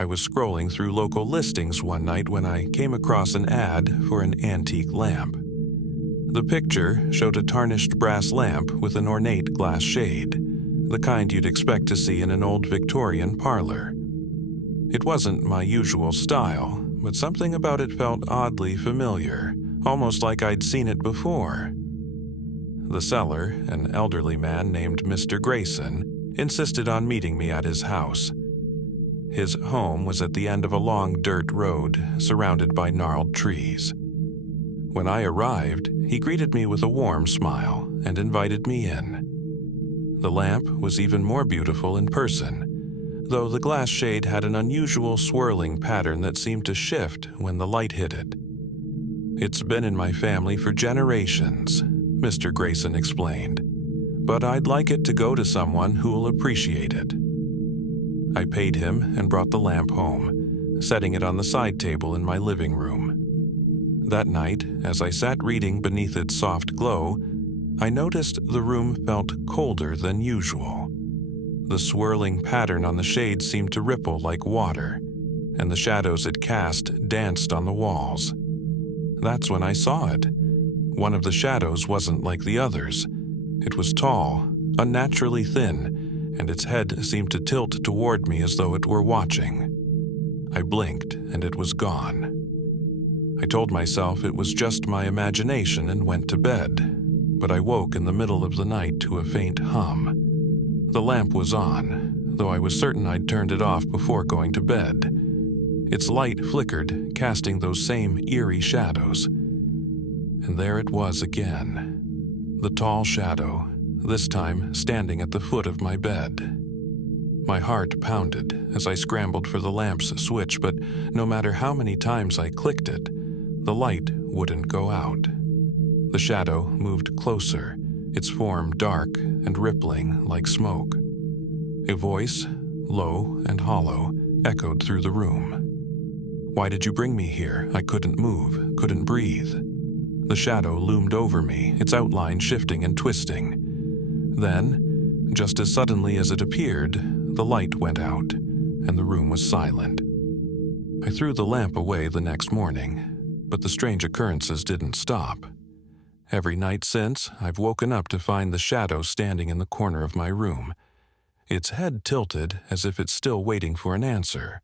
I was scrolling through local listings one night when I came across an ad for an antique lamp. The picture showed a tarnished brass lamp with an ornate glass shade, the kind you'd expect to see in an old Victorian parlor. It wasn't my usual style, but something about it felt oddly familiar, almost like I'd seen it before. The seller, an elderly man named Mr. Grayson, insisted on meeting me at his house. His home was at the end of a long dirt road, surrounded by gnarled trees. When I arrived, he greeted me with a warm smile and invited me in. The lamp was even more beautiful in person, though the glass shade had an unusual swirling pattern that seemed to shift when the light hit it. "It's been in my family for generations," Mr. Grayson explained, "but I'd like it to go to someone who'll appreciate it." I paid him and brought the lamp home, setting it on the side table in my living room. That night, as I sat reading beneath its soft glow, I noticed the room felt colder than usual. The swirling pattern on the shade seemed to ripple like water, and the shadows it cast danced on the walls. That's when I saw it. One of the shadows wasn't like the others. It was tall, unnaturally thin, and its head seemed to tilt toward me as though it were watching. I blinked, and it was gone. I told myself it was just my imagination and went to bed, but I woke in the middle of the night to a faint hum. The lamp was on, though I was certain I'd turned it off before going to bed. Its light flickered, casting those same eerie shadows. And there it was again. The tall shadow, this time standing at the foot of my bed. My heart pounded as I scrambled for the lamp's switch, but no matter how many times I clicked it, the light wouldn't go out. The shadow moved closer, its form dark and rippling like smoke. A voice, low and hollow, echoed through the room. "Why did you bring me here? I couldn't move, couldn't breathe." The shadow loomed over me, its outline shifting and twisting. Then, just as suddenly as it appeared, the light went out, and the room was silent. I threw the lamp away the next morning, but the strange occurrences didn't stop. Every night since, I've woken up to find the shadow standing in the corner of my room, its head tilted as if it's still waiting for an answer.